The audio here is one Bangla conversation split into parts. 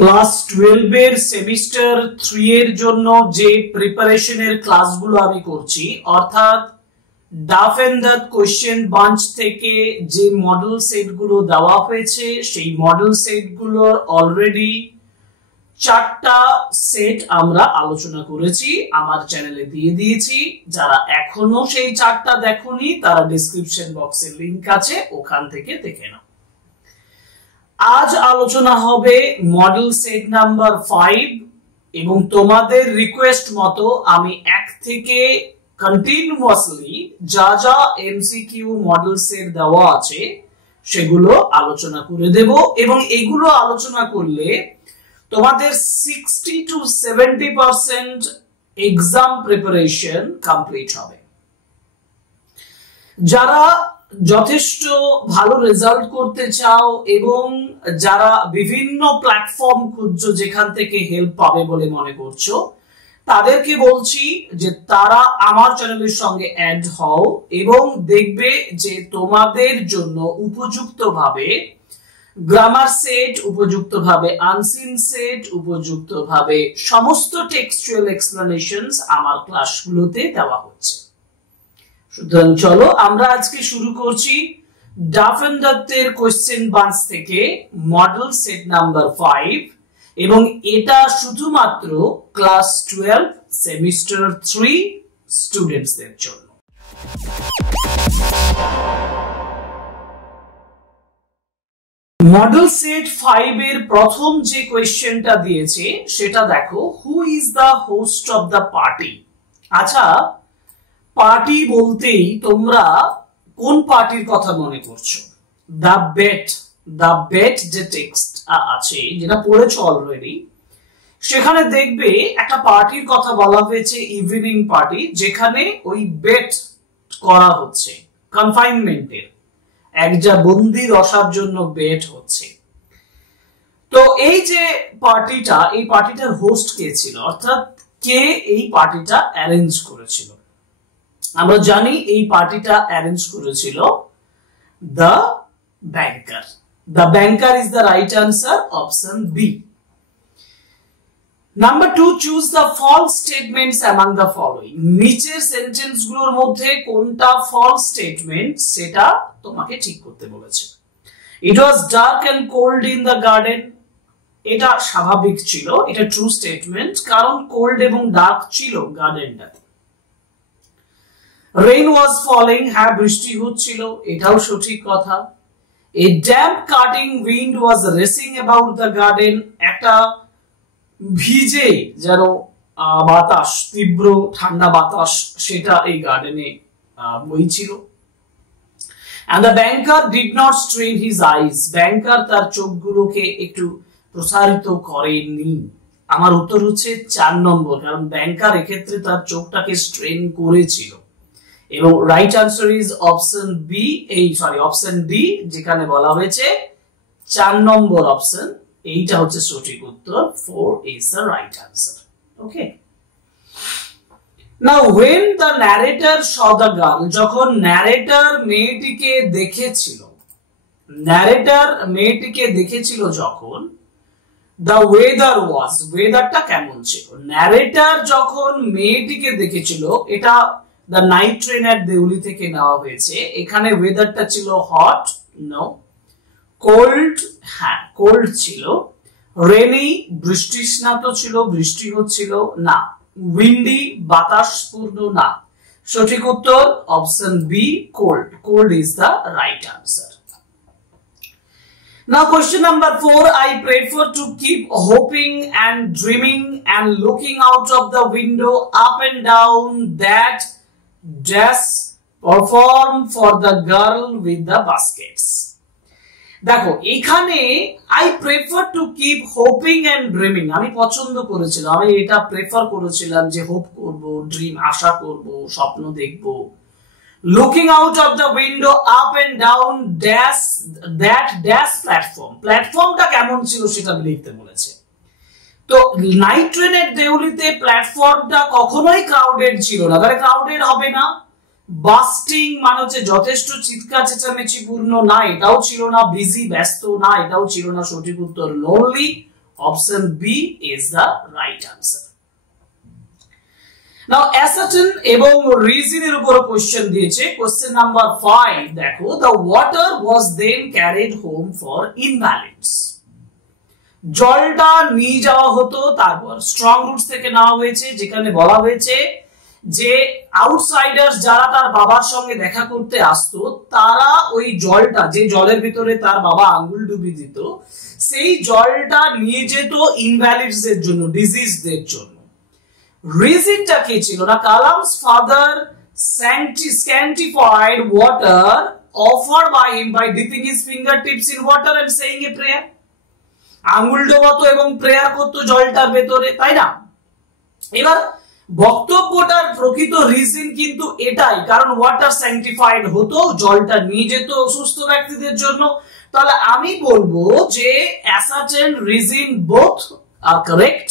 ক্লাস 12 এর সেমিস্টার 3 এর জন্য যে প্রিপারেশনের ক্লাসগুলো আমি করছি, অর্থাৎ ডাফ এন্ড দ্যাট কোশ্চেন বাঞ্চ থেকে যে মডেল সেটগুলো দেওয়া হয়েছে সেই মডেল সেটগুলোর অলরেডি 4টা সেট আমরা আলোচনা করেছি, আমার চ্যানেলে দিয়ে দিয়েছি। যারা এখনো সেই 4টা দেখোনি তারা ডেসক্রিপশন বক্সে লিংক আছে, ওখান থেকে দেখে নাও। আজ আলোচনা হবে মডেল সেট নাম্বার 5 এবং তোমাদের রিকোয়েস্ট মতো আমি 1 থেকে কন্টিনিউয়াসলি যা যা এমসিকিউ মডেল সেট দেওয়া আছে সেগুলো আলোচনা করে দেব এবং এগুলো আলোচনা করলে তোমাদের 60 to 70% এক্সাম প্রিপারেশন কমপ্লিট হবে। যারা যথেষ্ট ভালো রেজাল্ট করতে চাও এবং যারা বিভিন্ন প্ল্যাটফর্ম খুঁজছো যেখান থেকে হেল্প পাবে বলে মনে করছো, তাদেরকে বলছি যে তারা আমার চ্যানেলের সঙ্গে অ্যাড হও এবং দেখবে যে তোমাদের জন্য উপযুক্তভাবে গ্রামার সেট, উপযুক্তভাবে আনসিন সেট, উপযুক্তভাবে সমস্ত টেক্সচুয়াল এক্সপ্লেনেশনস আমার ক্লাসগুলোতে দেওয়া হচ্ছে। সুতরাং চলো আমরা আজকে শুরু করছি ডাফ এন্ড দত্তের কোশ্চেন বাঞ্চ থেকে মডেল সেট নাম্বার 5 এবং এটা শুধুমাত্র ক্লাস 12 সেমিস্টার 3 স্টুডেন্টসদের জন্য। মডেল সেট 5 এর প্রথম যে কোশ্চেনটা দিয়েছে সেটা দেখো, who is the host of the party. আচ্ছা, পার্টি বলতেই তোমরা কোন পার্টির কথা মনে করছো? দ্য বেট যে টেক্সট আছে যেটা পড়েছো অলরেডি, সেখানে দেখবে একটা পার্টির কথা বলা হয়েছে, ইভিনিং পার্টি, যেখানে ওই বেট করা হচ্ছে কনফাইনমেন্টের, একটা বন্দি দশার জন্য বেট হচ্ছে। তো এই যে পার্টিটা, এই পার্টিটার হোস্ট কে ছিল, অর্থাৎ কে এই পার্টিটা অ্যারেঞ্জ করেছিল? আমরা জানি এই পার্টিটা অ্যারেঞ্জ করেছিল the banker. The banker is the right answer, option B. Number 2, choose the false statements among the following. নিচের সেন্টেন্স গুলোর মধ্যে কোনটা ফলস স্টেটমেন্ট সেটা তোমাকে ঠিক করতে বলেছে। It was dark and cold in the garden, এটা স্বাভাবিক ছিল, এটা ট্রু স্টেটমেন্ট, কারণ কোল্ড এবং ডার্ক ছিল গার্ডেনটাতে। রেইন ওয়াজ ফলিং, হ্যাঁ বৃষ্টি হচ্ছিল, এটাও সঠিক কথা। A damp cutting wind was racing about the garden, একটা ভিজে যেন বাতাস, তীব্র ঠান্ডা বাতাস, সেটা এই গার্ডেনে বইছিল। And the banker did not strain his eyes, ব্যাংকার তার চোখগুলোকে একটু প্রসারিত করেনি। আমার উত্তর হচ্ছে 4 নম্বর, কারণ ব্যাংকার এক্ষেত্রে তার চোখটাকে স্ট্রেন করেছিল এবং right answer is option B, option D, যেখানে বলা হয়েছে 4 নম্বর অপশন, এইটা হচ্ছে সঠিক উত্তর। 4 is the right answer. Okay. Now when the narrator saw the girl, যখন ন্যারেটর মেয়েটিকে দেখেছিল, যখন the weather was, ওয়েদারটা কেমন ছিল? ন্যারেটর যখন মেয়েটিকে দেখেছিল, এটা দ্য নাইট ট্রেন এট দেউলি থেকে নেওয়া হয়েছে। এখানে ওয়েদারটা ছিল হট, নো। কোল্ড, হ্যাঁ কোল্ড ছিল। রেনি, বৃষ্টিস্নাত ছিল, বৃষ্টি হচ্ছিল, না। উইন্ডি, বাতাসপূর্ণ, না। সঠিক উত্তর option B, cold. Cold is the right answer. Now question number 4, I prefer to keep hoping and dreaming and looking out of the window up and down that dash perform for the girl with the baskets. দেখো এখানে I prefer to keep hoping and dreaming, আমি পছন্দ করেছিলাম, আমি এটা প্রেফার করেছিলাম যে হোপ করব, ড্রিম আশা করব, স্বপ্ন দেখব। Looking out of the window up and down dash that dash platform, প্ল্যাটফর্মটা কেমন ছিল সেটা লিখতে বলেছে। তো নাইট ট্রেনের দেউলিতে প্ল্যাটফর্মটা কখনোই ক্রাউডেড ছিল না, তাহলে ক্রাউডেড হবে না। বাস্টিং মানে হচ্ছে যথেষ্ট চিৎকার চেঁচামেচি পূর্ণ, না এটাও ছিল না। বিজি, ব্যস্ত, না এটাও ছিল না। সঠিক উত্তর lonely, option B is the right answer. Now assertion এবং রিজন এর উপর কোশ্চেন দিয়েছে। কোশ্চেন নাম্বার 5 দেখো, the water was then carried home for invalids. জলটা নিয়ে যাওয়া হতো, তারপর স্ট্রং রুটস থেকে নেওয়া হয়েছে, যেখানে বলা হয়েছে যে আউটসাইডার্স যারা তার বাবার সঙ্গে দেখা করতে আসতো তারা ওই জলটা, যে জলের ভিতরে তার বাবা আঙ্গুল ডুবিয়ে দিত, সেই জলটা নিয়ে যেত ইনভ্যালিডস এর জন্য, ডিজিজদের জন্য। রিজনটা কি ছিল না, Kalam's father sanctified water offered by him by dipping his fingertips in water and saying a prayer. আঙ্গুল ডোবাতো এবং প্রেয়ার করতো জলটার ভেতরে, তাই না? এবার বক্তব্যটার প্রকৃত রিজন কিন্তু এটাই, কারণ ওয়াটার স্যাংটিফাইড হতো, জলটা নিয়ে যেত অসুস্থ ব্যক্তিদের জন্য। তাহলে আমি বলবো যে ascertain reason both are correct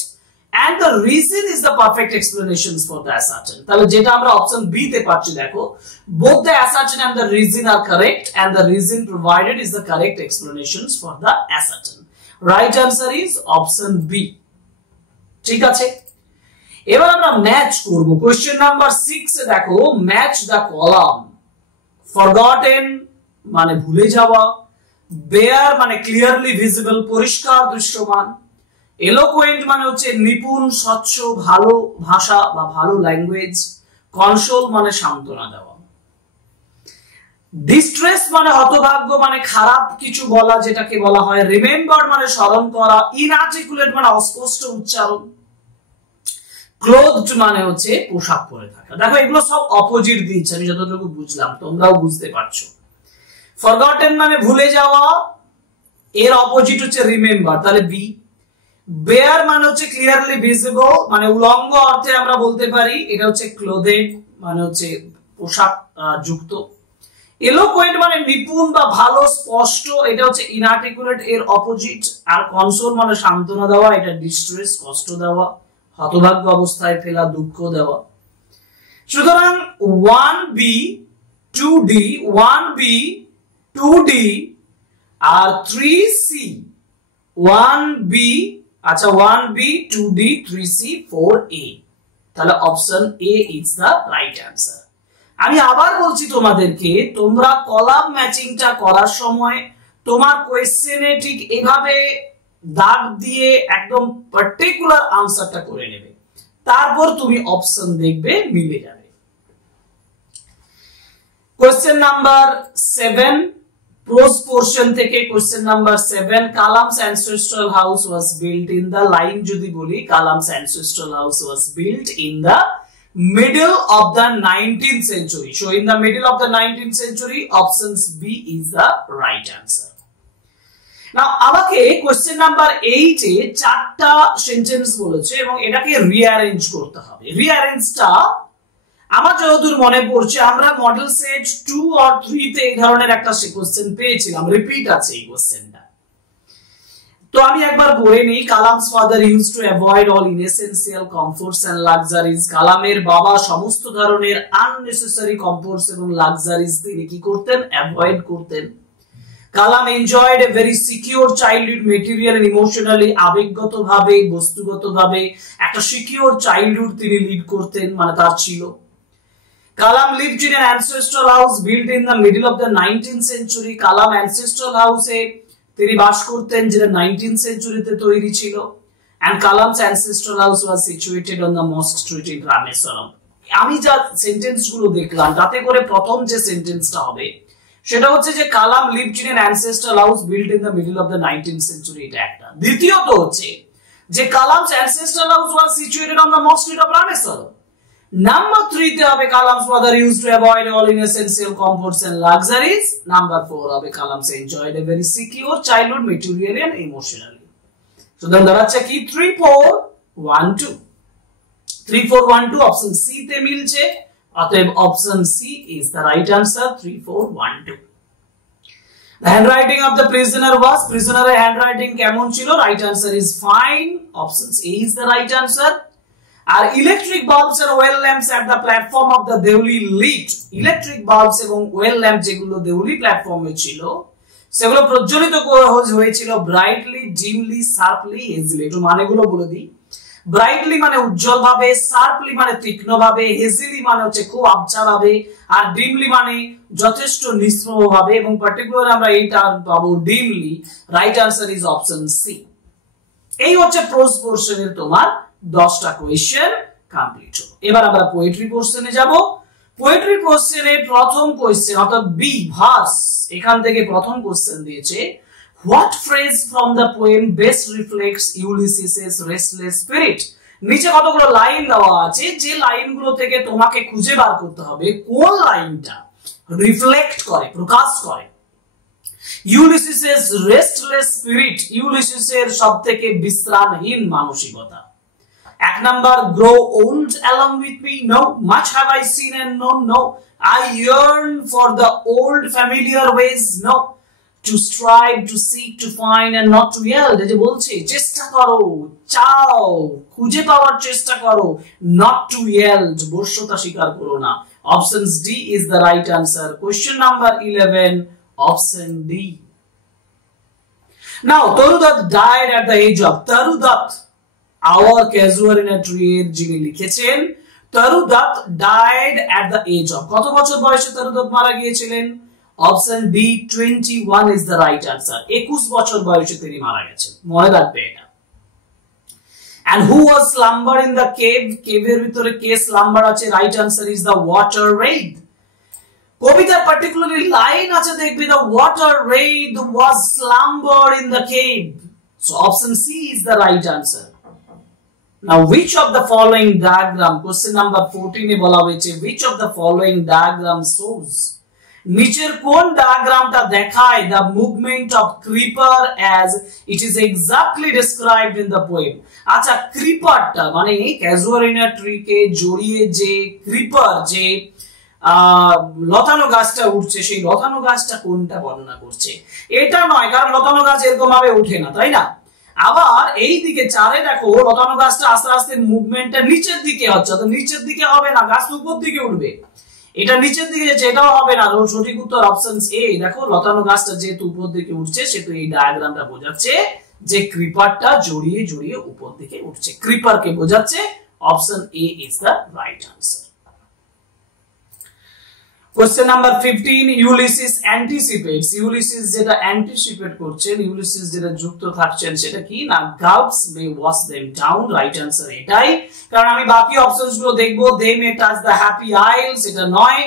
and the reason is the perfect explanations for the ascertain. তাহলে যেটা আমরা অপশন বি তে পাচ্ছি, দেখো, both the ascertain and the reason are correct and the reason provided is the correct explanations for the ascertain. Right answer is option B. ঠিক আছে, এবার আমরা ম্যাচ করব। কোশ্চেন নাম্বার 6 এ দেখো, ম্যাচ দ্য কলাম। ফরগটেন মানে ভুলে যাওয়া, বেয়ার মানে ক্লিয়ারলি ভিজিবল পরিষ্কার দৃশ্যমান, এলোকুয়েন্ট মানে হচ্ছে নিপুণ স্বচ্ছ ভালো ভাষা বা ভালো ল্যাঙ্গুয়েজ, কনসোল মানে সান্ত্বনা দেওয়া, ডিস্ট্রেস মানে হতভাগ্য মানে খারাপ কিছু বলা যেটাকে বলা হয়, রিমেম্বার মানে স্মরণ করা, ইনআর্টিকুলেট মানে অস্পষ্ট উচ্চারণ, ক্লোথড মানে হচ্ছে পোশাক পরে থাকা। দেখো এগুলো সব অপোজিট দিয়েছে, আমি যতটুকু বুঝলাম, তোমরাও বুঝতে পারছো। ফরগটেন মানে ভুলে যাওয়া, এর অপোজিট হচ্ছে রিমেম্বার, তাহলে বি। বেয়ার মানে হচ্ছে ক্লিয়ারলি ভিজিবল, মানে উলঙ্গ অর্থে আমরা বলতে পারি এটা হচ্ছে ক্লোথেড, মানে হচ্ছে পোশাক যুক্ত। এলোকুয়েন্ট মানে নিপুণ বা ভালো স্পষ্ট, এটা হচ্ছে ইনআর্টিকুলেট এর অপোজিট। আর কনসোল মানে সান্ত্বনা দেওয়া, এটা ডিস্ট্রেস কষ্ট দেওয়া, হতভাগ্য অবস্থায় ফেলা, দুঃখ দেওয়া। সুতরাং 1B 2D 1B 2D আর 3C 1B, আচ্ছা 1B 2D 3C 4A, তাহলে option A is the right answer. আমি আবার বলছি তোমাদেরকে, তোমরা কলাম ম্যাচিংটা করার সময় তোমার কোয়েশ্চেনে ঠিক এভাবে দাগ দিয়ে একদম পার্টিকুলার আনসারটা করে নেবে, তারপর তুমি অপশন দেখবে মিলে যাবে। কোয়েশ্চেন নাম্বার 7 প্রোজ পোরশন থেকে, question number 7, Kalam's ancestral house was built in the, line যদি বলি, Kalam's ancestral house was built in the middle of the 19th century. So in the middle of the 19th century, options B is the right answer. Now আমাকে কোশ্চেন নাম্বার 8 এ চারটা সেন্টেন্স বলেছে এবং এটাকে রিঅ্যারেঞ্জ করতে হবে। রিঅ্যারেঞ্জটা আমার যতদূর মনে পড়ছে, আমরা মডেল সেট 2 আর 3 তে এই ধরনের একটা কোশ্চেন পেয়েছিলাম, রিপিট আছে এই কোশ্চেনটা। তো আমি একবার পড়ে নিই। Kalam's father used to avoid all inessential comforts and luxuries. কালামের বাবা সমস্ত ধরনের আননেসেসারি কমফোর্টস এবং লাক্সারিজ তিনি কি করতেন? অ্যাভয়েড করতেন। Kalam enjoyed a very secure childhood material and emotionally, আবেগগতভাবে বস্তুগতভাবে একটা সিকিউর চাইল্ডহুড তিনি লিড করতেন, মানে তার ছিল। Kalam lived in an ancestral house built in the middle of the 19th century। Kalam ancestral হাউসে তিনি বাস করতেন যেটা 19th centuryতে তৈরি ছিল। and Kalam's ancestral house was situated on the mosque street in Rameswaram। আমি যা সেন্টেন্স গুলো দেখলাম তাতে করে প্রথম যে সেন্টেন্সটা হবে সেটা হচ্ছে যে কালাম lived in an ancestral house built in the middle of the 19th century, এটা একটা। দ্বিতীয়ত হচ্ছে যে Kalam's ancestral house was situated on the mosque street of Rameswaram। Number 3 তে হবে Kalam's father used to avoid all inessential comforts and luxuries। Number 4 হবে Kalam's enjoyed a very secure childhood materially and emotionally। So then দাঁড়াচ্ছে কি 3 4 1 2 3 4 1 2 অপশন সি তে মিলছে, অতএব option C is the right answer 3 4 1 2। The handwriting of the prisoner was, prisoner এর হ্যান্ডরাইটিং কেমন ছিল? Right answer is fine, option A is the right answer. আর electric bulbs or oil lamps at the platform of the Deoli lit, electric bulbs এবং ওয়েল ল্যাম্প যেগুলো দেউলি প্ল্যাটফর্মে ছিল সেগুলো প্রজ্বলিত হয়েছিল ব্রাইটলি, ডিমলি, শার্পলি, হেজিলি। একটু মানেগুলো বলে দিই। ব্রাইটলি মানে উজ্জ্বল ভাবে, শার্পলি মানে তীক্ষ্ণ ভাবে, হেজিলি মানে হচ্ছে খুব আবছা ভাবে, আর ডিমলি মানে যথেষ্ট নিষ্প্রভ ভাবে। এবং পার্টিকুলার আমরা এই টার্ম পাবো dimly. Right answer is option C. এই হচ্ছে প্রোজ পোরশনের তোমার 10টা কোয়েশ্চেন কমপ্লিট হলো। এবার আমরা পোয়েট্রি পোরশনে যাব। পোয়েট্রি পোরশনের প্রথম কোয়েশ্চেন অর্থাৎ বি ভার্স, এখান থেকে প্রথম কোয়েশ্চেন দিয়েছে, what phrase from the poem best reflects Ulysses's restless spirit? নিচে কতগুলো লাইন দেওয়া আছে, যে লাইনগুলো থেকে তোমাকে খুঁজে বার করতে হবে কোন লাইনটা রিফ্লেক্ট করে, প্রকাশ করে ইউলিসিসের রেস্টলেস স্পিরিট, ইউলিসিসের সবথেকে বিশ্রামহীন মানসিকতা। 1 number, grow old along with me, no. Much have I seen and known, no. I yearn for the old familiar ways, no. To strive, to seek, to find and not to yield. এই যে বলছে চেষ্টা করো, চাও, খুঁজে পাওয়ার চেষ্টা করো, not to yield, বশ্যতা স্বীকার করো না। Option D is the right answer. Question number 11, option D. Now Taru Dutt died at the age of, Taru Dutt our casuarina tree এর যিনি লিখেছেন, Taru Dutt died at the age of, কত বছর বয়সে Taru Dutt মারা গিয়েছিলেন? Option B 21 is the right answer. 21 বছর বয়সে তিনি মারা গেছেন, মনে রাখবে এটা। And who was slumber in the cave? কেভের ভিতরে কে স্লাম্বার আছে? Right answer is the water wraith. কবিতার পার্টিকুলারলি লাইন আছে দেখবে, the water wraith was slumber in the cave. So option C is the right answer. Now which of the following diagram, question number 14 এ বলা হয়েছে, which of the following diagram shows, নিচের কোন ডায়াগ্রামটা দেখায় the movement of creeper as it is exactly described in the poem? আচ্ছা, ক্রিপারটা মানে ক্যাজুয়ারিনা ট্রি কে জড়িয়ে যে ক্রিপার, যে লতানো গাছটা উঠছে, সেই লতানো গাছটা কোনটা বর্ণনা করছে? এটা নয়, কারণ লতানো গাছ এরকম ভাবে উঠে না, তাই না? আবার এই দিকে 4 দেখো লতানো গাছটা আস্তে আস্তে মুভমেন্টটা নিচের দিকে হচ্ছে, তো নিচের দিকে হবে না, গাছ উপর দিকে উঠবে। এটা নিচের দিকে যাচ্ছে, এটাও হবে না। সঠিক উত্তর অপশন এ। দেখো লতানো গাছটা যেহেতু উপর দিকে উঠছে, সেহেতু এই ডায়াগ্রামটা বোঝাচ্ছে যে ক্রিপারটা জড়িয়ে জড়িয়ে উপর দিকে উঠছে, ক্রিপারকে বোঝাচ্ছে। Option A is the right answer. Question number 15, Ulysses anticipates, Ulysses যেটা অ্যান্টিসিপেট করছেন, ইউলিসিস যেটা যুক্ত থাকছেন সেটা কি না, gulfs may wash them down. Right answer এটাই, কারণ আমি বাকি অপশনস গুলো দেখবো, they may touch the happy isles, এটা নয়।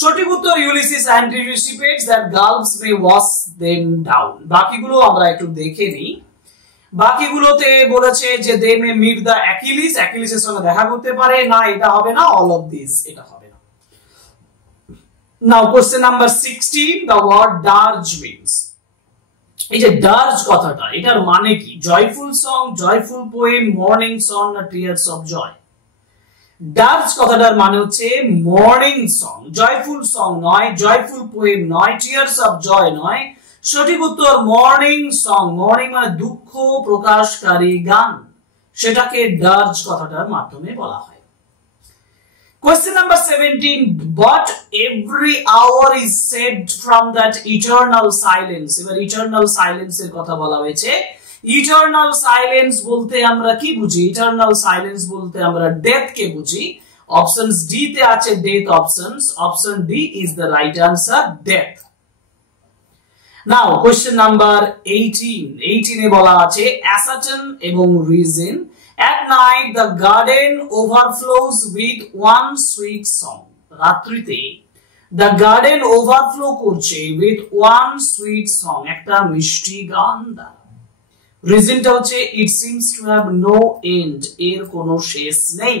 সঠিক উত্তর Ulysses anticipates that gulfs may wash them down. বাকিগুলো আমরা একটু দেখে নিই। বাকিগুলোতে বলেছে যে they may meet the Achilles, অ্যাকিলিসের সঙ্গে দেখা করতে পারে না, এটা হবে না। অল অফ দিস, এটা হবে না। Now question number 16, the word dirge means, এই যে dirge কথাটা, এটার মানে কি? Joyful song, joyful poem, morning song না টিয়ার্স অফ জয়? dirge কথাটার মানে হচ্ছে মর্নিং সং, জয়ফুল সং নয়, জয়ফুল পোয়েম নয়, টিয়ার্স অফ জয় নয়। সঠিক উত্তর মর্নিং সং। মর্নিং মানে দুঃখ প্রকাশকারী গান, সেটাকে dirge কথাটার মাধ্যমে বলা হয়। Question number 17, but every hour is saved from that eternal silence. এবার eternal silence এর কথা বলা হয়েছে। eternal silence বলতে আমরা কি বুঝি? eternal silence বলতে আমরা death কে বুঝি। অপশনস ডি তে আছে death options. Option D is the right answer, death. Now question number 18, 18 এ বলা আছে ascertain এবং reason. At night the garden overflows with one sweet song. রাত্রিতে the garden overflow করছে with one sweet song, একটা মিষ্টি গান দ্বারা। রিজনটা হচ্ছে it seems to have no end, এর কোনো শেষ নেই।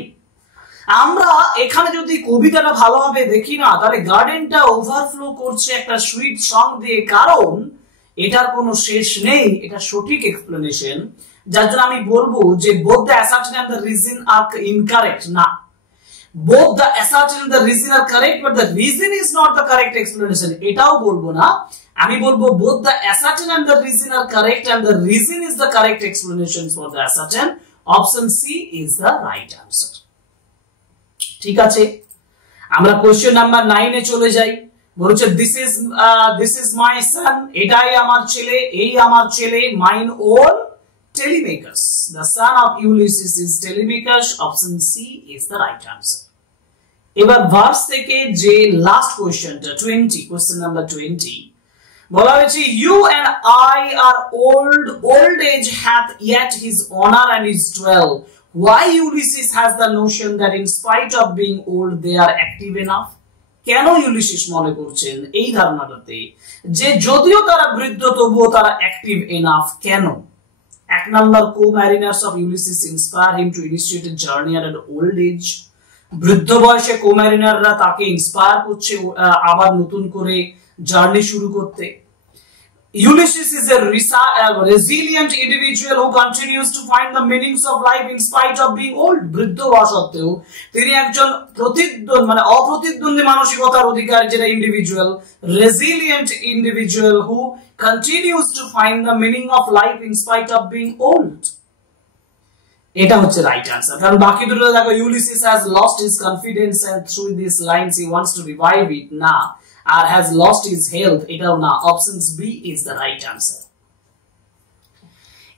আমরা এখানে যদি কবিতাটা ভালোভাবে দেখি না, তাহলে গার্ডেনটা ওভারফ্লো করছে একটা সুইট সং দিয়ে, কারণ এটার কোনো শেষ নেই। এটা সঠিক এক্সপ্লেনেশন, যার জন্য আমি বলবো যে both the assertion and the reason are incorrect না, both the assertion and the reason are correct but the reason is not the correct explanation, এটাও বলবো না। আমি বলবো both the assertion and the reason are correct and the reason is the correct explanation for the assertion. Option C is the right answer. ঠিক আছে, আমরা কোশ্চেন নাম্বার 9 এ চলে যাই। বলছে this is my son, এটাই আমার ছেলে, এই আমার ছেলে, mine own Telemachus. The son of Ulysses is Telemachus. Option C is the right answer. এবার ভার্স থেকে যে লাস্ট কোশ্চেনটা 20, কোশ্চেন নাম্বার 20 বলা হয়েছে you and I are old age hath yet his honor and his dwell. Why Ulysses has the notion that in spite of being old they are active enough? কেন ইউলিসিস মনে করছেন এই ধারণাটাতে যে যদিও তারা বৃদ্ধ তবুও তারা অ্যাক্টিভ এনাফ? কেন? এক number, co-mariners of Ulysses inspire him to initiate a journey at an old age. বৃদ্ধ বয়সে co-marinerরা তাকে ইন্সপায়ার করছে আবার নতুন করে জার্নি শুরু করতে। Ulysses is a resilient individual who continues to find the meanings of life in spite of being old. বৃদ্ধ হওয়া সত্ত্বেও তিনি একজন অপ্রতিদ্বন্দ্বী মানসিকতার অধিকারী যেটা individual, resilient individual who continues to find the meaning of life in spite of being old. এটা হচ্ছে রাইট আনসার। কারণ বাকি দুটো দেখো, Ulysses has lost his confidence and through these lines he wants to revive it, না, আর has lost his health, এটাও না। Options B is the right answer.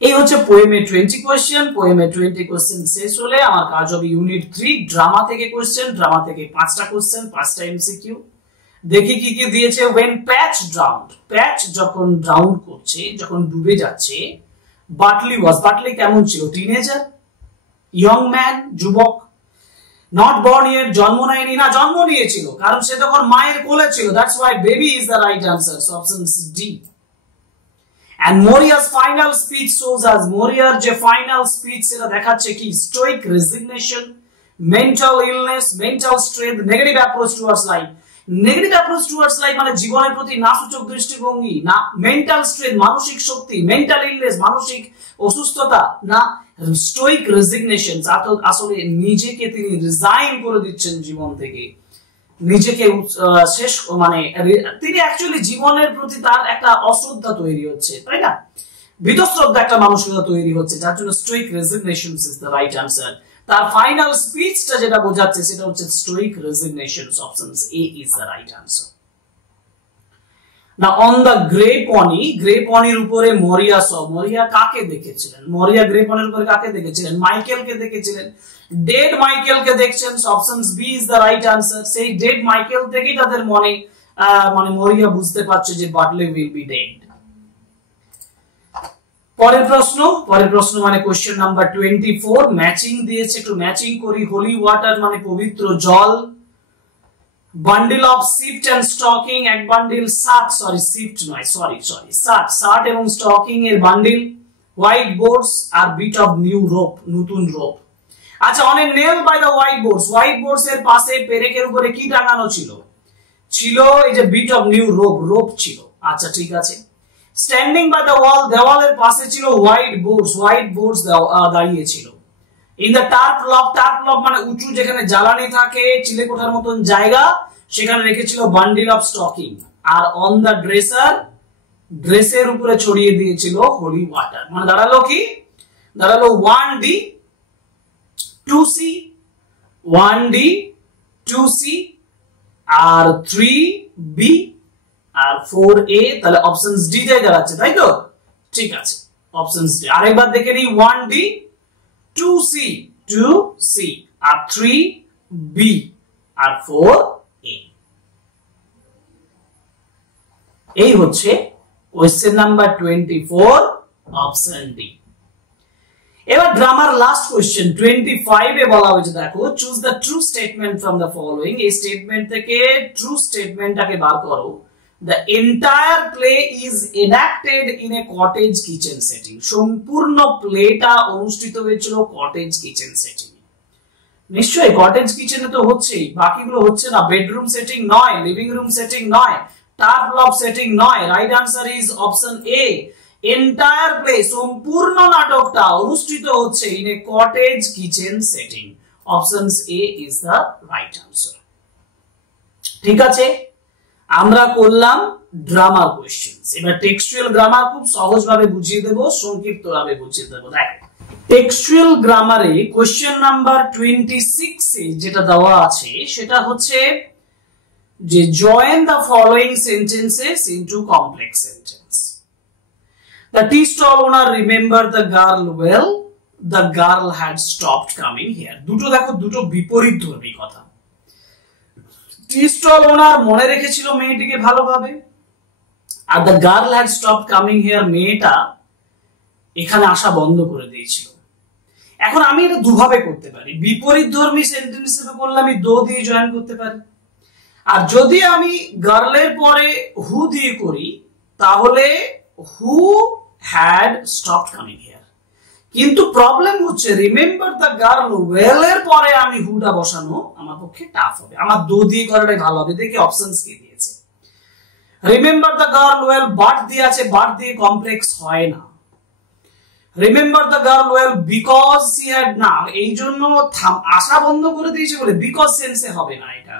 এই হচ্ছে পোয়েমের 20 কোশ্চেন। পোয়েমের 20 কোশ্চেন শেষ হলে আমার কাজ হবে ইউনিট 3 ড্রামা থেকে কোশ্চেন। ড্রামা থেকে 5টা কোশ্চেন, 5টা এমসিকিউ। দেখি কি কি দিয়েছে। when Patch drowned, প্যাচ যখন ড্রাউন করছে, যখন ডুবে যাচ্ছে, বাটলি কেমন ছিল? টিনেজার, ইয়ং ম্যান, যুবক। not born yet, জন্ম নেয়নি, না জন্ম নিয়েছিল, কারণ সে তখন মায়ের কোলে ছিল। that's why baby is the right answer. so option D. and Moria's final speech shows us, Moriaর যে ফাইনাল স্পিচ সেটা দেখাচ্ছে কি? stoic resignation, mental illness, mental strength, negative approach towards life. Negative approach towards life মানে জীবনের প্রতি নাসূচক দৃষ্টিভঙ্গি, না মেন্টাল স্ট্রেংথ মানসিক শক্তি, মেন্টাল ইলনেস মানসিক অসুস্থতা, না স্টোইক রেজিগনেশন আসলে নিজেকে তিনি রিজাইন করে দিচ্ছেন জীবন থেকে, নিজেকে শেষ মানে তিনি অ্যাকচুয়ালি জীবনের প্রতি তার একটা অশ্রদ্ধা তৈরি হচ্ছে, তাই না? বীতশ্রদ্ধা একটা মানসিকতা তৈরি হচ্ছে, যার জন্য Stoic resignation is the right answer. তার ফাইনাল স্পিচটা যেটা বোঝাচ্ছে সেটা হচ্ছে Stoic resignation. Option A is the right answer. Now on the grey pony, grey ponyর উপরে মরিয়া মরিয়া কাকে দেখেছিলেন? মরিয়া গ্রে পনির উপরে কাকে দেখেছিলেন? মাইকেলকে দেখেছিলেন। ডেড মাইকেলকে দেখছেন। Option B is the right answer. সেই ডেড মাইকেল থেকেই তাদের মনে মানে মরিয়া বুঝতে পারছে যে বাটলি উইল বি ডেড। পরের প্রশ্ন মানে কোশ্চেন নাম্বার 24। ম্যাচিং দিয়েছে, একটু ম্যাচিং করি। হোলি ওয়াটার মানে পবিত্র জল। Bundle of shift and stocking, এক বান্ডিল শার্ট এবং স্টকিং এর বান্ডিল। হোয়াইট বোর্ডস আর বিট অফ নিউ রোপ, নতুন রোপ। আচ্ছা, on a nail by the white boards এর পাশে পেরেকের উপরে কি টাঙানো ছিল? এই যে বিট অফ নিউ রোপ ছিল। আচ্ছা ঠিক আছে। স্ট্যান্ডিং বাই দ্য ওয়াল, দেওয়ালের পাশে ছিল হোয়াইট বোর্ডস দাঁড়িয়ে ছিল। ইন দ্য টার্প লব মানে উঁচু যেখানে জ্বালানি থাকে, চিলে কোঠার মতন জায়গা, সেখানে রেখেছিল বান্ডিল অফ স্টকিং। আর অন দ্য ড্রেসের উপরে ছড়িয়ে দিয়েছিল হোলি ওয়াটার। মানে দাঁড়ালো কি? দাঁড়ালো 1D 2C 1D 2C আর 3B আর 4A। তাহলে অপশনস ডি টাই দাঁড়াচ্ছে, তাই তো? ঠিক আছে, অপশনস ডি। আরেকবার দেখে নিই। 1D 2C আর 3B আর 4A। এই হচ্ছে কোশ্চেন নাম্বার 24, অপশন ডি। এবার ড্রামার লাস্ট কোশ্চেন 25 এ বলা হয়েছে, দেখো, choose the true statement from the following. এই স্টেটমেন্ট থেকে ট্রু স্টেটমেন্টটাকে বার করো। The entire play is enacted in a cottage kitchen setting. সম্পূর্ণ প্লেটা অনুষ্ঠিত হয়েছিল কটেজ কিচেন সেটিং। নিশ্চয়ই কটেজ কিচেনে তো হচ্ছেই, বাকিগুলো হচ্ছে না। বেডরুম সেটিং নয়, লিভিং রুম সেটিং নয়, টার্প লব সেটিং নয়। Right answer is option A. Entire play, সম্পূর্ণ নাটকটা অনুষ্ঠিত হচ্ছে in a cottage kitchen setting. Option A is the right answer. ঠিক আছে, আমরা করলাম ড্রামার কোশ্চেনস। এবার টেক্সচুয়াল গ্রামার খুব সহজভাবে বুঝিয়ে দেব, সংক্ষিপ্তভাবে বুঝিয়ে দেব। দেখো, টেক্সচুয়াল গ্রামারে কোশ্চেন নাম্বার 26 এ যেটা দেওয়া আছে সেটা হচ্ছে যে join the following sentences into complex sentence. The tea stall owner remembered the girl well. The girl had stopped coming here. দুটো দেখো, দুটো বিপরীত ধর্মী কথা। টি স্টল ওনার মনে রেখেছিল মেয়েটিকে ভালোভাবে, are the girl had stopped coming here, মেয়েটা এখানে আসা বন্ধ করে দিয়েছিল। এখন আমি এটা দুভাবে করতে পারি, বিপরীত ধর্মী সেন্টেন্স হিসেবে করলে আমি দো দিয়ে জয়েন করতে পারি, আর যদি আমি গার্লের পরে হু দিয়ে করি তাহলে who had stopped coming here. কিন্তু প্রবলেম হচ্ছে রিমেম্বার দ্য গার্ল ওয়েল এর পরে আমি হুটা বসানো আমার পক্ষে টাফ হবে, আমার দো দিয়ে করাটাই ভালো হবে। দেখি অপশনস কি দিয়েছে। Remember the girl well but দিয়ে আছে, বাট দিয়ে কমপ্লেক্স হয় না। Remember the girl well because she had, না এই জন্য আশা বন্ধ করে দিয়েছে বলে বিকজ সেন্সে হবে না এটা।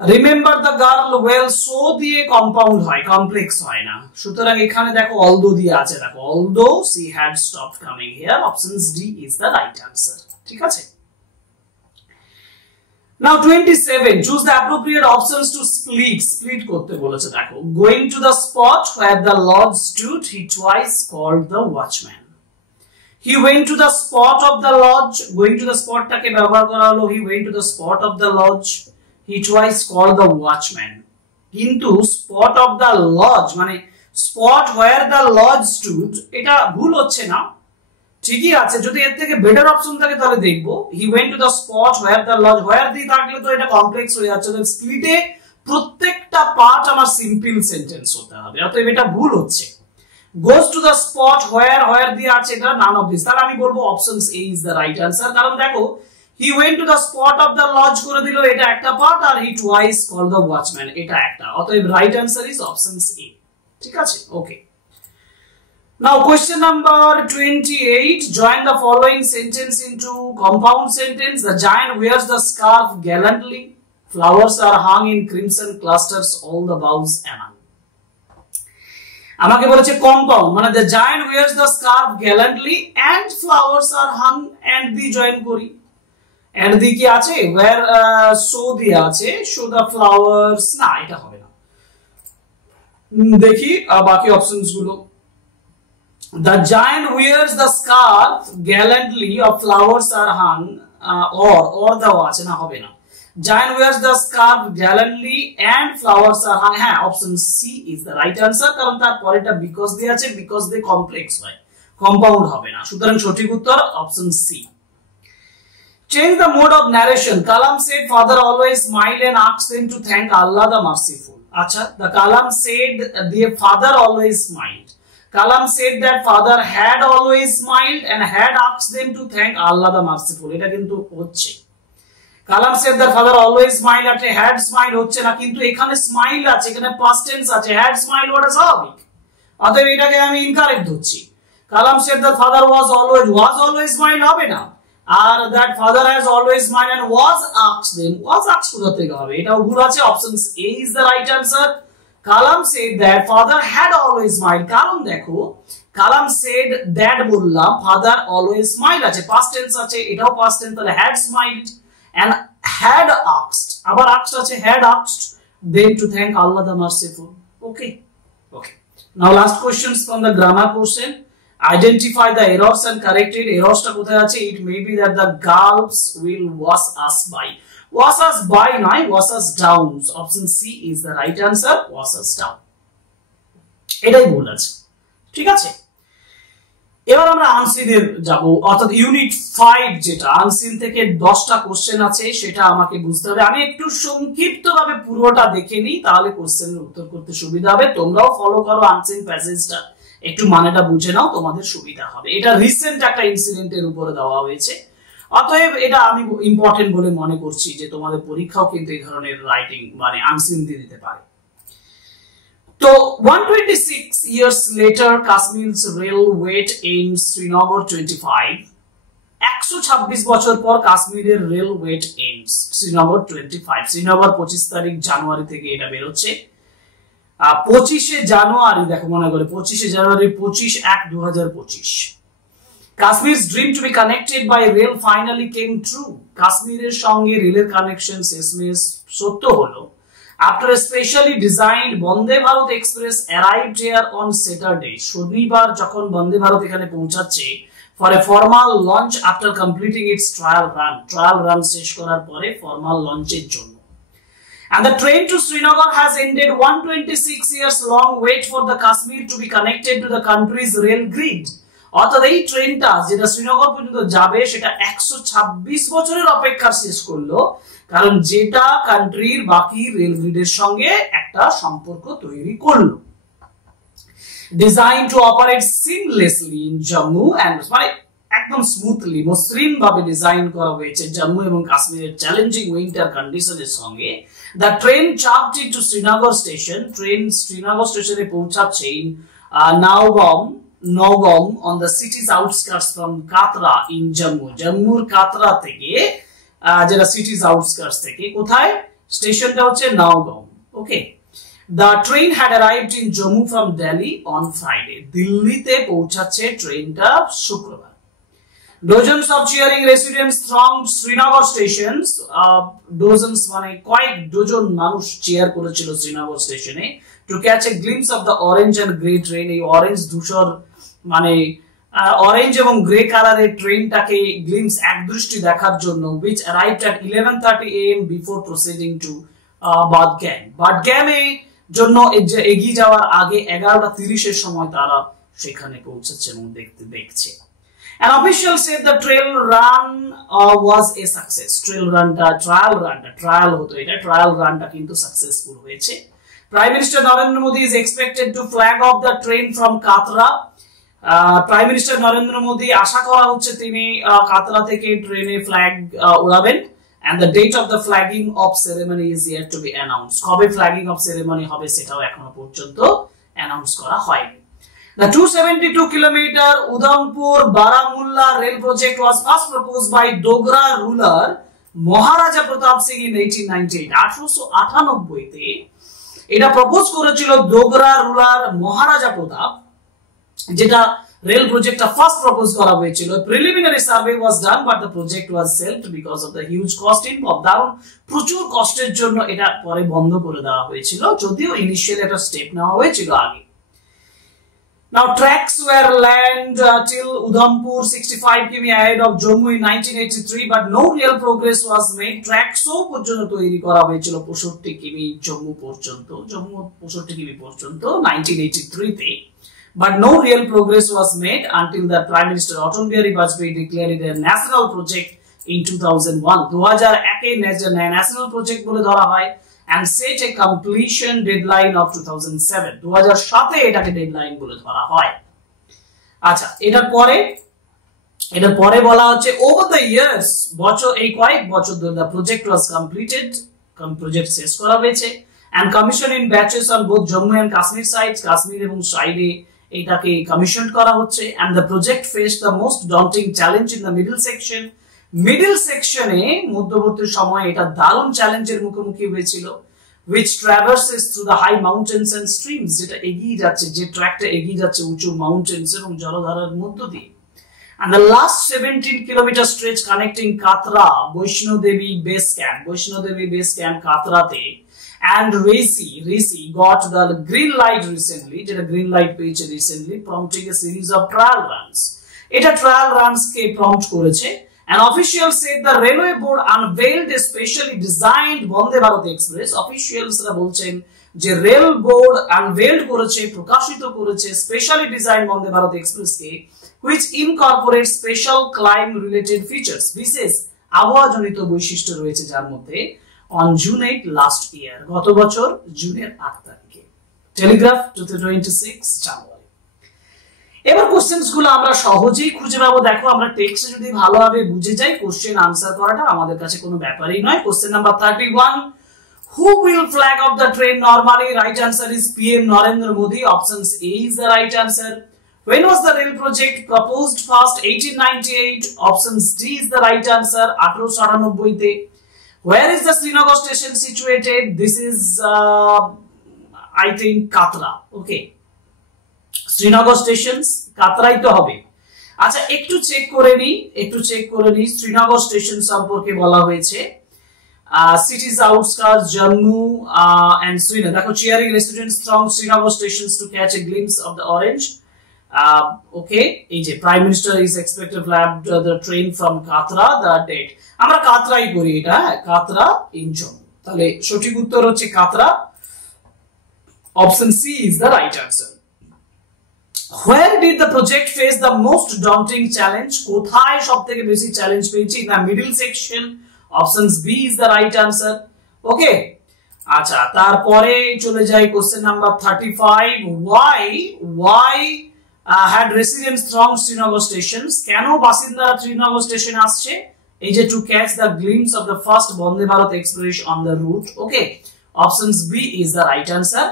Remember the girl well so দিয়ে কম্পাউন্ড হয়, কমপ্লেক্স হয় না। সুতরাং এখানে দেখো অলদো দিয়ে আছে, দেখো although she had stopped coming here, option D is the right answer. ঠিক আছে। Now 27, choose the appropriate options to split. Split করতে বলেছে দেখো। Going to the spot where the lodge stood, he twice called the watchman. He went to the spot of the lodge. Going to the spot টাকে ব্যবহার করা হলো, he went to the spot of the lodge. He twice called the watchman. কিন্তু spot of the lodge মানে spot where the lodge stood, এটা ভুল হচ্ছে না, ঠিকই আছে। যদি এর থেকে বেটার অপশন থাকে তাহলে দেখবো he went to the spot where the lodge, where দিয়ে থাকলে তো এটা কমপ্লেক্স হয়ে যাচ্ছে। স্প্লিটে প্রত্যেকটা পার্ট আমার সিম্পল সেন্টেন্স হতে হবে, অতএব এটা ভুল হচ্ছে। goes to the spot where দিয়ে আছে, এটা none of this, তাহলে আমি বলবো option A is the right answer। কারণ দেখো he went to the spot of the lodge করে দিল, এটা একটা পার্ট, আর he twice called the watchman এটা একটা, অতএব right answer is option A। ঠিক আছে, ওকে। Now question number 28, join the following sentence into compound sentence. The giant wears the scarf gallantly. Flowers are hung in crimson clusters all the boughs among. আমাকে বলেছে compound মানে the giant wears the scarf gallantly and flowers are hung, and the join করি, and দি কি আছে where so দিয়ে আছে, show the flowers, না এটা হবে না। দেখি বাকি অপশনস গুলো। The giant wears the scarf gallantly, of flowers are hung, or the আছে না, হবে না। Giant wears the scarf gallantly and flowers are hung, হ্যাঁ option C is the right answer, কারণ তার পরেটা বিকজ দিয়ে আছে, বিকজ দিয়ে কমপ্লেক্স হয়, কম্পাউন্ড হবে না। সুতরাং সঠিক উত্তর option C. Change the mode of narration. Kalam said father always smiled and asked them to thank Allah the merciful. আচ্ছা, the Kalam said the father always smiled. Kalam said that father had always smiled and had asked them to thank Allah the merciful. এটা কিন্তু হচ্ছে। Kalam said that father always smiled, আছে had smile হচ্ছে না, কিন্তু এখানে স্মাইল আছে, এখানে past tense আছে, had smile ওটা স্বাভাবিক, অতএব এটাকে আমি ইনকারেক্ট ধরছি। Kalam said that father was always smile হবে না, আর that father has always smiled and was asked them, was asked কোথা থেকে হবে, এটাও ভুল আছে। Option A is the right answer. Kalam said that father had always smiled, কারণ দেখো Kalam said that বললাম, father always smiled আছে, past tense আছে, এটাও past tense, তাহলে had smiled and had asked, আবার asked আছে, had asked them to thank Allah the merciful. Okay, okay. Now last questions from the grammar portion. Identify the errors and correct it. Errors টা কোথায় আছে? It may be that the gulps will wash us by. Wash us by নয়, wash us down. Option C is the right answer. Wash us down. এটাই ভুল আছে। ঠিক আছে, এবার আমরা আনসিনের যাব, অর্থাৎ ইউনিট 5 যেটা আনসিন থেকে 10টা কোশ্চেন আছে সেটা আমাকে বুঝতে হবে। আমি একটু সংক্ষিপ্তভাবে পুরোটা দেখে নিই, তাহলে কোশ্চেনের উত্তর করতে সুবিধা হবে। তোমরাও ফলো করো আনসিন প্যাসেজটা, একটু মানেটা বুঝে নাও, তোমাদের সুবিধা হবে। এটা রিসেন্ট একটা ইনসিডেন্টের উপরে দেওয়া হয়েছে, অতএব এটা আমি ইম্পর্টেন্ট বলে মনে করছি যে তোমাদের পরীক্ষাও কিন্তু এই ধরনের রাইটিং মানে আনসিন দিয়ে দিতে পারে। তো 126 years later, Kashmir's railway ends Srinagar 25. 126 বছর পর কাশ্মীরের রেলওয়ে এন্ডস শ্রীনগর 25। শ্রীনগর 25 তারিখ জানুয়ারি থেকে এটা বের হচ্ছে। 25শে জানুয়ারি, দেখো মনে করে 25শে জানুয়ারি 25/1/2025। Kashmir's dream to be connected by rail finally came true. কাশ্মীরের সঙ্গে রেলের কানেকশন শেষমেশ সত্য হলো। After a specially designed Vande Bharat Express arrived here on Saturday, শনিবার যখন বন্দে ভারত এখানে পৌঁছাচ্ছে for a formal launch after completing its trial run শেষ করার পরে formal launchের জন্য. And the train to Srinagar has ended 126 years long wait for the Kashmir to be connected to the country's rail grid. অর্থাৎ এই ট্রেনটা যেটা শ্রীনগর পর্যন্ত যাবে সেটা 126 বছরের অপেক্ষা শেষ করলো, কারণ যেটা কান্ট্রির বাকি রেল গ্রিডের সঙ্গে একটা সম্পর্ক তৈরি করলো। Designed to operate seamlessly in Jammu and মানে একদম স্মুথলি মসৃণ ভাবে ডিজাইন করা হয়েছে জম্মু এবং কাশ্মীরের চ্যালেঞ্জিং উইন্টার কন্ডিশনের সঙ্গে। The train charged into Srinagar station. Train Srinagar স্টেশনে পৌঁছাচ্ছে Nowgam on the city's outskirts from Katra in Jammu. জম্মুর কাতরা থেকে যেটা city's outskirts থেকে কোথায় স্টেশনটা হচ্ছে Nowgam. Okay, the train had arrived in Jammu from Delhi on Friday. দিল্লিতে পৌঁছাচ্ছে ট্রেনটা শুক্রবার। Dozens of cheering residents thronged Srinagar stations. Dozens মানে কয়েক ডজন মানুষ চিয়ার করেছিল শ্রীনগর স্টেশনে to catch a glimpse of the orange and grey train. এই অরেঞ্জ ধূসর মানে অরেঞ্জ এবং গ্রে কালারের ট্রেনটাকে গ্লিমস একদৃষ্টি দেখার জন্য which arrived at 11:30 am before proceeding to বাদগ্যামে জন্য এগিয়ে যাওয়ার আগে 11:30 এর সময় তারা সেখানে পৌঁছেছে এবং দেখছে। An official said the trail run was a success. Trial runটা কিন্তু successful হয়েছে। Prime Minister Narendra Modi is expected to flag off the train from Katra. Prime Minister Narendra Modi আশা করা হচ্ছে তিনি কাতরা থেকে ট্রেনে flag উড়াবেন, and the date of the flagging of ceremony is yet to be announced. কবে ফ্ল্যাগিং অফ সেরেমনি হবে সেটাও এখনো পর্যন্ত অ্যানাউন্স করা হয়নি। The 272-kilometer Udhampur-Baramulla rail project was first proposed by Dogra ruler Maharaja Pratap Singh in 1898. 1898 তে এটা প্রপোজ করেছিল ডোগরা রুলার মহারাজা প্রতাপ, যেটা রেল প্রজেক্টটা ফার্স্ট প্রপোজ করা হয়েছিল। Preliminary survey was done but the project was shelved because of the huge cost involved. দারুণ প্রচুর কষ্টের জন্য এটা পরে বন্ধ করে দেওয়া হয়েছিল, যদিও ইনিশিয়ালি একটা স্টেপ নেওয়া হয়েছিল আগে। Now tracks were laid till Udhampur 65 km ahead of Jammu in 1983 but no real progress was made. Tracks পর্যন্ত তৈরি করা হয়েছিল 65 কিমি জম্মু 65 কিমি পর্যন্ত 1983 তে, but no real progress was made until the Prime Minister Atal Bihari Vajpayee declared it a national project in 2001. 2001 a national project বলে ধরা হয় and set a completion deadline of 2007. 2007 এ এটাকে ডেডলাইন বলে ধরা হয়। আচ্ছা, এটার পরে বলা হচ্ছে over the years এই কয়েক বছর ধরে the project was completed, project শেষ করা হয়েছে and commissioned in batches on both Jammu and Kashmir sides. Kashmir এবং সাইডে এটাকে কমিশন করা হচ্ছে and the project faced the most daunting challenge in the middle section. Middle সেকশনে মধ্যবর্তী সময়ে এটা দারুণ চ্যালেঞ্জের মুখোমুখি হয়েছিল, which traverses through the high mountains and streams. যেটা এগিয়ে যাচ্ছে, যে ট্র্যাকটা এগিয়ে যাচ্ছে উঁচু মাউন্টেন্স এবং জলধারার মধ্য দিয়ে। And the last 17-kilometer stretch connecting Katra Vaishnodevi base camp কাতরাতে and Resi got the green light recently, যেটা গ্রিন লাইট পেয়েছে recently, prompting a series of trial runs. এটা ট্রায়াল রানস কে প্রম্পট করেছে। An official said the railway board unveiled a specially designed Vande Bharat Express. Officials ra bolchen je rail board unveiled করেছে, প্রকাশিত করেছে specially designed Vande Bharat Express K, which incorporates special climate related features. বিশেষ আবহাওয়াজনিত বৈশিষ্ট্য রয়েছে যার মধ্যে। On June 8 last year, গত বছর জুনের 8 তারিখে। টেলিগ্রাফ 26 জানুয়ারি। এবার কোশ্চেনস গুলো আমরা সহজেই খুঁজে পাবো। দেখো, আমরা টেক্সট যদি ভালোভাবে বুঝে যাই কোশ্চেন আনসার করাটা আমাদের কাছে কোনো ব্যাপারই নয়। Question number 31, who will flag off the train normally? Right answer is PM Narendra Modi. Options A is the right answer. When was the rail project proposed first? 1898. Options D is the right answer. 1898 তে। Where is the Srinagar station situated? This is I think Katra. Okay, Srinagar station কাতরাই তো হবে। আচ্ছা, একটু চেক করে নি শ্রীনগর স্টেশন সম্পর্কে বলা হয়েছে cities outskirts Jammu and Srinagar. দেখো cheering students throng Srinagar stations to catch a glimpse of the orange. Okay, এই যে Prime Minister is expected to land the train from Katra. The date আমরা কাতরাই করি এটা, কাতরা in Jammu. তাহলে সঠিক উত্তর হচ্ছে কাতরা। Option C is the right answer. Where did the project face the most daunting challenge? কোথায় সবথেকে বেশি চ্যালেঞ্জ পেয়েছি? The middle section. Option B is the right answer. Okay. আচ্ছা, তারপরে চলে যাই question number 35. Why had residents thronged Srinagar stations? কেন বাসিন্দারা শ্রীনগর স্টেশনে আসছে? এই যে to catch the glimpse of the first Vande Bharat Express on the route. Okay. Option B is the right answer.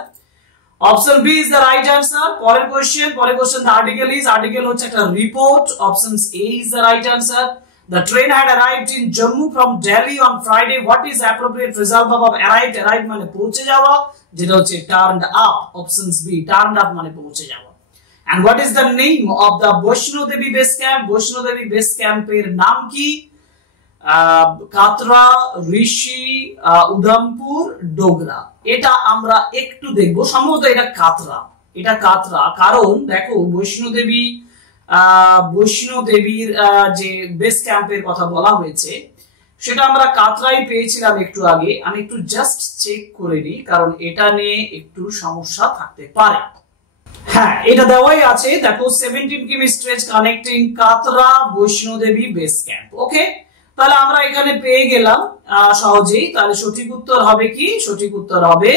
Option B is the right answer. পরের কোশ্চেন the article হচ্ছে একটা report. Option A is the right answer. The train had arrived in Jammu from Delhi on Friday. What is appropriate result of arrived মানে পৌঁছে যাওয়া, যেটা হচ্ছে turned up. Option B, turned up মানে পৌঁছে যাওয়া. And what is the name of the Vaishno Devi base camp? Vaishno Devi base camp এর নাম কি? কাতরা, ঋষি, উধমপুর, ডোগরা। এটা আমরা একটু দেখব, সম্ভবত এটা কাতরা, কারণ দেখো বৈষ্ণোদেবীর যে বেস ক্যাম্পের কথা বলা হয়েছে সেটা আমরা কাতরাই পেয়েছিলাম একটু আগে। আমি একটু জাস্ট চেক করে নিই, কারণ এটা নিয়ে একটু সমস্যা থাকতে পারে। হ্যাঁ, এটা দেওয়াই আছে, দেখো 17 কিমি stretch connecting Katra Vaishno Devi base camp. Okay, তাহলে আমরা এখানে পেয়ে গেলাম সহজেই। তাহলে সঠিক উত্তর হবে কি? সঠিক উত্তর হবে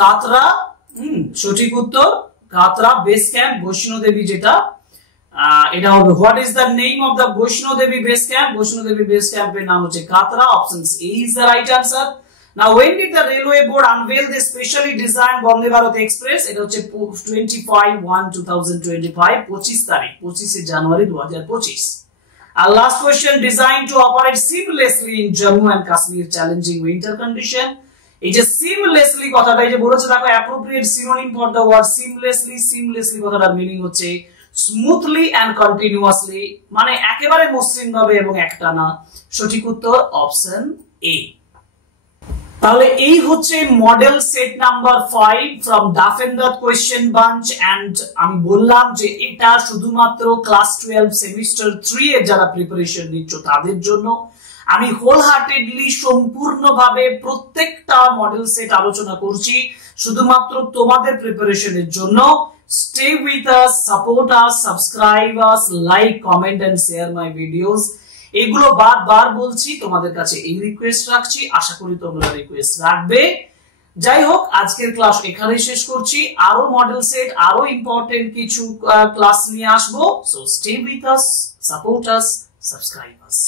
কাতরা। সঠিক উত্তর কাতরা বেস ক্যাম্প বৈষ্ণোদেবী, যেটা এটা হবে। What is the name of the Vaishno Devi base camp? Vaishno Devi base ক্যাম্পের নাম হচ্ছে Katra. Option A is the right answer. Now when did the railway board unveil the specially designed Vande Bharat Express? এটা হচ্ছে 25/1/2025, 25 তারিখ, 25 জানুয়ারি 2025। Our last question, designed to operate seamlessly in Jammu and Kashmir challenging winter condition. এই যে seamlessly কথাটা এই যে বলেছে, দেখো appropriate synonym for the word seamlessly কথাটার মিনিং হচ্ছে smoothly and continuously, মানে একেবারে মসৃণভাবে এবং একটানা। সঠিক উত্তর অপশন এ। তাহলে এই হচ্ছে মডেল সেট নাম্বার 5 ফ্রম ডাফেন্দার কোয়েশ্চেন বাঞ্চ। এন্ড আমি বললাম যে এটা শুধুমাত্র ক্লাস 12 সেমিস্টার 3 এর যারা প্রিপারেশন নিচ্ছ তাদের জন্য। আমি হোল হার্টেডলি সম্পূর্ণভাবে প্রত্যেকটা মডেল সেট আলোচনা করছি শুধুমাত্র তোমাদের প্রিপারেশনের জন্য। Stay with us, support us, subscribe us, like, comment and share my videos. এগুলো বারবার বলছি, তোমাদের কাছে এই রিকোয়েস্ট রাখছি, আশা করি তোমরা রিকোয়েস্ট রাখবে। যাই হোক, আজকের ক্লাস এখানেই শেষ করছি। আরো মডেল সেট, আরো ইম্পর্টেন্ট কিছু ক্লাস নিয়ে আসবো। So stay with us, support us, subscribe us.